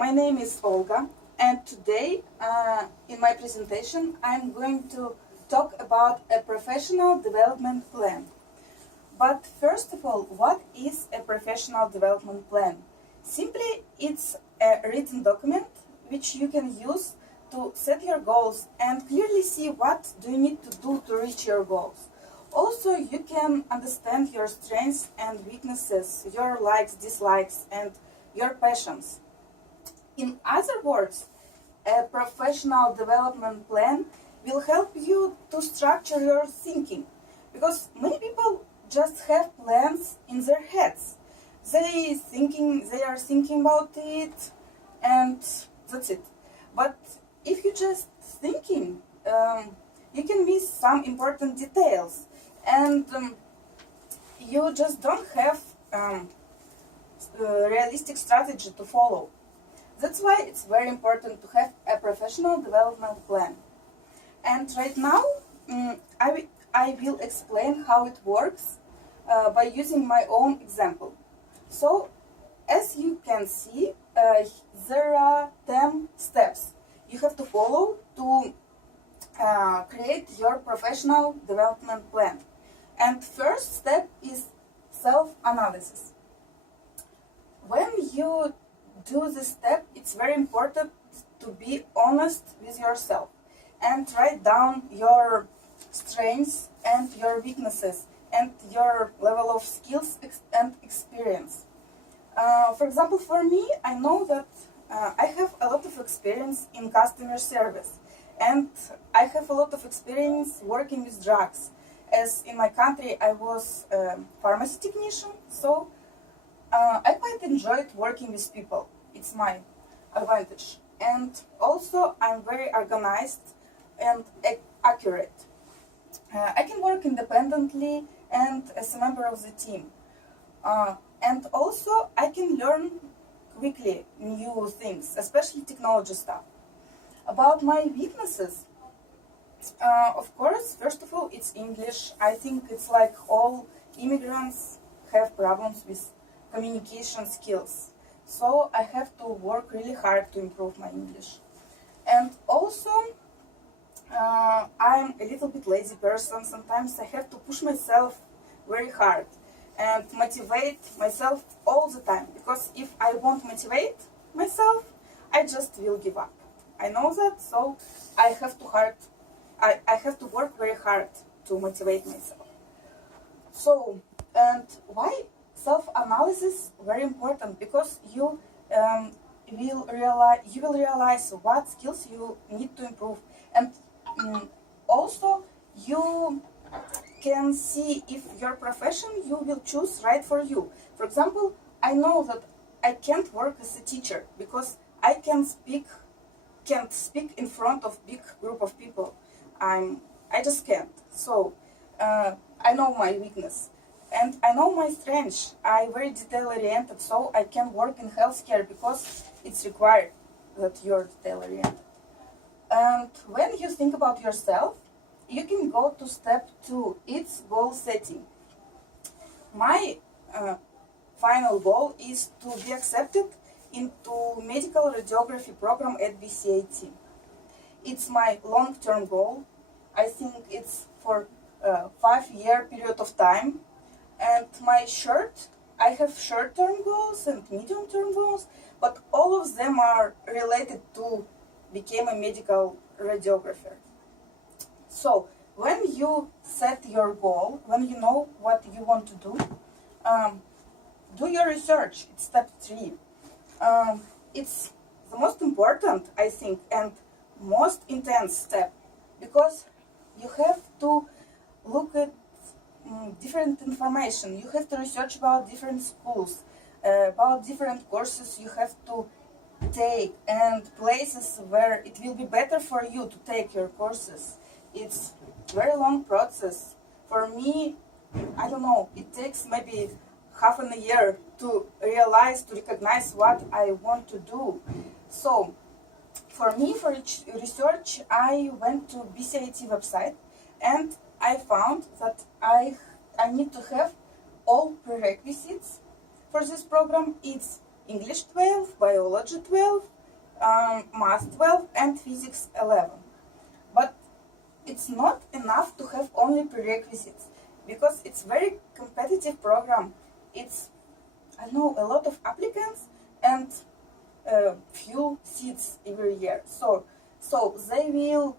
my name is Olga, and today in my presentation I'm going to talk about a professional development plan. But first of all, what is a professional development plan? Simply, it's a written document which you can use to set your goals and clearly see what do you need to do to reach your goals. Also, you can understand your strengths and weaknesses, your likes, dislikes, and your passions. In other words, a professional development plan will help you to structure your thinking, because many people just have plans in their heads. They are thinking about it, and that's it. But if you just thinking, you can miss some important details, and you just don't have a realistic strategy to follow. That's why it's very important to have a professional development plan. And right now, I will explain how it works by using my own example. So, as you can see, there are 10 steps you have to follow to create your professional development plan. And first step is self-analysis. When you do this step, it's very important to be honest with yourself and write down your strengths and your weaknesses and your level of skills and experience. For example, for me, I know that I have a lot of experience in customer service, and I have a lot of experience working with drugs. As in my country, I was a pharmacy technician, so I quite enjoyed working with people. It's my advantage. And also, I'm very organized and accurate. I can work independently and as a member of the team. And also, I can learn quickly new things, especially technology stuff. About my weaknesses, of course, first of all, it's English. I think it's like all immigrants have problems with communication skills. So I have to work really hard to improve my English. And also, I'm a little bit lazy person. Sometimes I have to push myself very hard and motivate myself all the time. Because if I won't motivate myself, I just will give up. I know that, so I have to work very hard to motivate myself. So, and why self-analysis very important? Because you will realize what skills you need to improve, and also you can see if your profession you will choose right for you. For example, I know that I can't work as a teacher because I can't speak in front of big group of people. I just can't. So I know my weakness. And I know my strengths. I'm very detail-oriented, so I can work in healthcare because it's required that you're detail-oriented. And when you think about yourself, you can go to step 2. It's goal setting. My final goal is to be accepted into medical radiography program at BCIT. It's my long-term goal. I think it's for a 5-year period of time. And I have short-term goals and medium-term goals, but all of them are related to become a medical radiographer. So, when you set your goal, when you know what you want to do your research. It's step 3. It's the most important, I think, and most intense step, because you have to look at different information. You have to research about different schools, about different courses you have to take, and places where it will be better for you to take your courses. It's a very long process. For me, I don't know, it takes maybe half a year to recognize what I want to do. So, for me, for research, I went to BCIT website, and I found that I need to have all prerequisites for this program. It's English 12, Biology 12, Math 12, and Physics 11. But it's not enough to have only prerequisites, because it's very competitive program. It's, I know, a lot of applicants and few seats every year. So they will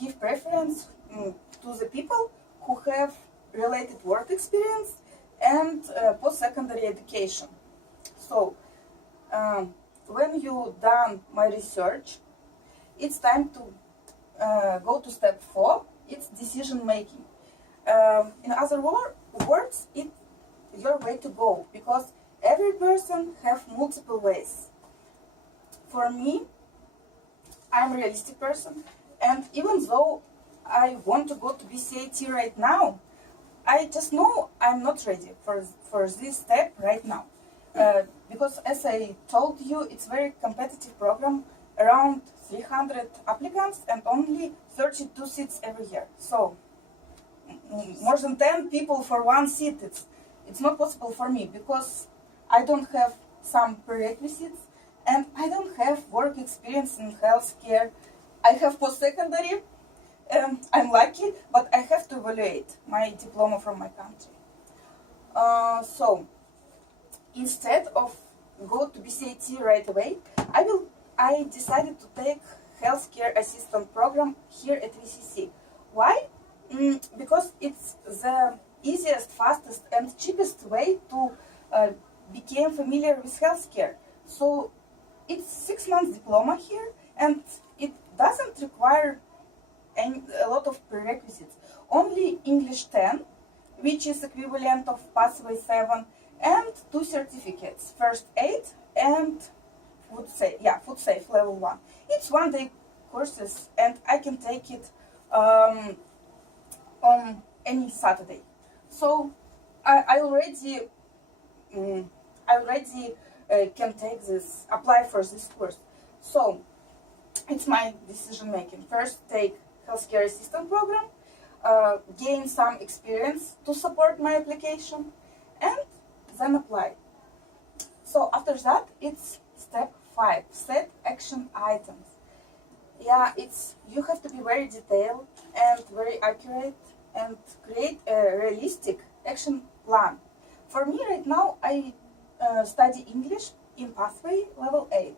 give preference to the people who have related work experience and post-secondary education. So when you done my research, it's time to go to step 4. It's decision making. In other words, it's your way to go, because every person have multiple ways. For me, I'm a realistic person, and even though I want to go to BCAT right now, I just know I'm not ready for this step right now. Because as I told you, it's a very competitive program, around 300 applicants and only 32 seats every year. So more than 10 people for one seat, it's not possible for me, because I don't have some prerequisites and I don't have work experience in healthcare. I have post-secondary, I'm lucky, but I have to evaluate my diploma from my country. So instead of go to BCAT right away, I decided to take healthcare assistant program here at VCC. Why? Because it's the easiest, fastest, and cheapest way to become familiar with healthcare. So it's 6 months diploma here, and it doesn't require a lot of prerequisites. Only English 10, which is equivalent of Pathway 7, and 2 certificates, First Aid and Food Safe Level 1. It's one-day courses, and I can take it on any Saturday. So I already can take this, apply for this course. So it's my decision making. First, take healthcare assistant program, gain some experience to support my application, and then apply. So after that, it's step 5, set action items. Yeah, you have to be very detailed and very accurate and create a realistic action plan. For me right now, I study English in Pathway Level 8.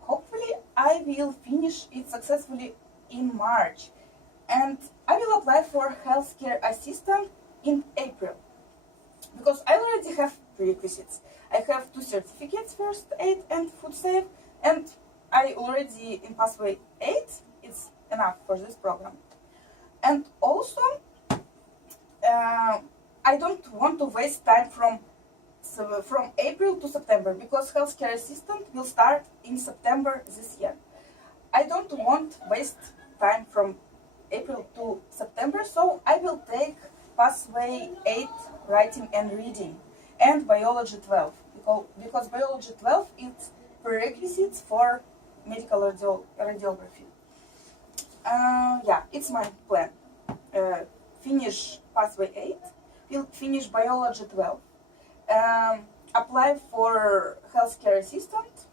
Hopefully I will finish it successfully in March, and I will apply for healthcare assistant in April, because I already have prerequisites. I have 2 certificates, First Aid and Food Safe, and I already in Pathway 8. It's enough for this program. And also, I don't want to waste time from April to September, because healthcare assistant will start in September this year. I don't want to waste time from April to September, so I will take Pathway 8 writing and reading and Biology 12, because Biology 12 is prerequisites for medical radiography. Yeah, it's my plan. Finish Pathway 8, will finish Biology 12, apply for healthcare assistant,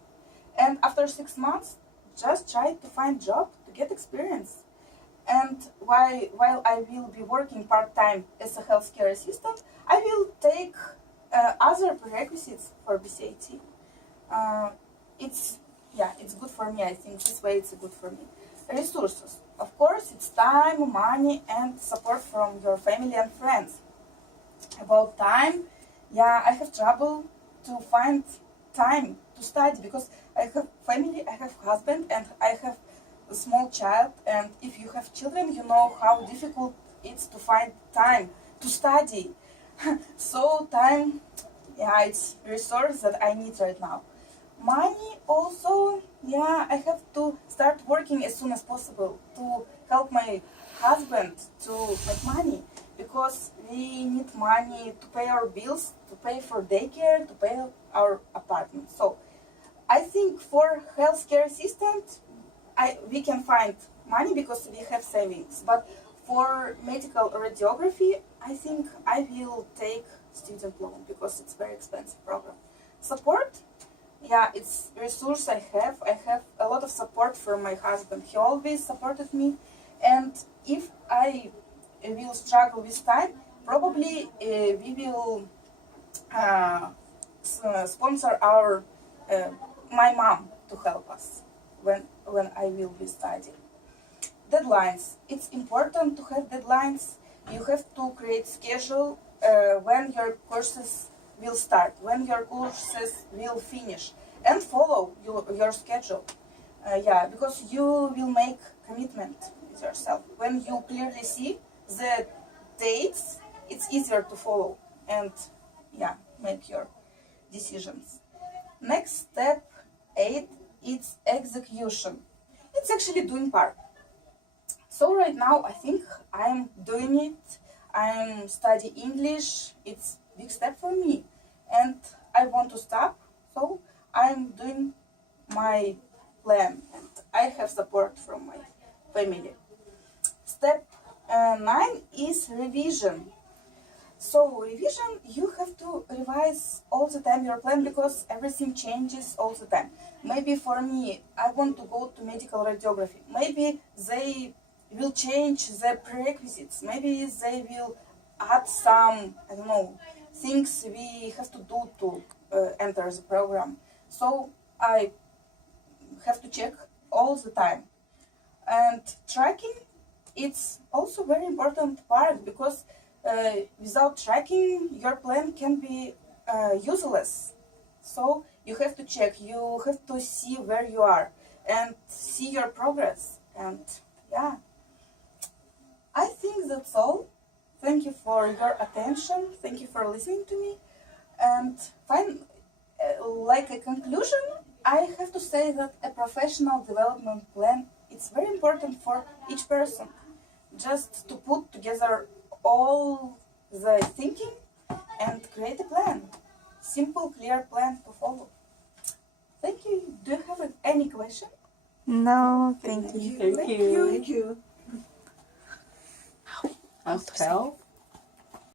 and after 6 months, just try to find job to get experience. And while I will be working part-time as a healthcare assistant, I will take other prerequisites for BCAT. It's good for me. I think this way it's good for me. Resources. Of course, it's time, money, and support from your family and friends. About time, yeah, I have trouble to find time to study, because I have family, I have husband, and I have a small child. And if you have children, you know how difficult it's to find time to study. So time, yeah, it's a resource that I need right now. Money also, yeah, I have to start working as soon as possible to help my husband to make money, because we need money to pay our bills, to pay for daycare, to pay our apartment. So I think for healthcare assistant, we can find money because we have savings. But for medical radiography, I think I will take student loan, because it's a very expensive program. Support, yeah, it's resource I have. I have a lot of support from my husband. He always supported me, and if I will struggle with time, probably we will sponsor our my mom to help us when I will be studying. Deadlines. It's important to have deadlines. You have to create schedule when your courses will start, when your courses will finish, and follow your schedule. Yeah, because you will make commitment with yourself. When you clearly see the dates, it's easier to follow and yeah, make your decisions. Next step 8, it's execution. It's actually doing part. So right now I think I'm doing it. I'm studying English. It's a big step for me. And I want to stop. So I'm doing my plan. And I have support from my family. Step 9 is revision. So revision, you have to revise all the time your plan because everything changes all the time. Maybe for me, I want to go to medical radiography. Maybe they will change the prerequisites. Maybe they will add some, I don't know, things we have to do to enter the program. So I have to check all the time. And tracking, it's also very important part because without tracking, your plan can be useless. So you have to check, you have to see where you are and see your progress. And yeah, I think that's all. Thank you for your attention. Thank you for listening to me. And like a conclusion, I have to say that a professional development plan, it's very important for each person. Just to put together all the thinking and create a plan. Simple, clear plan to follow. Thank you. Do you have any question? No, thank you. Thank you. Thank you. I'll tell.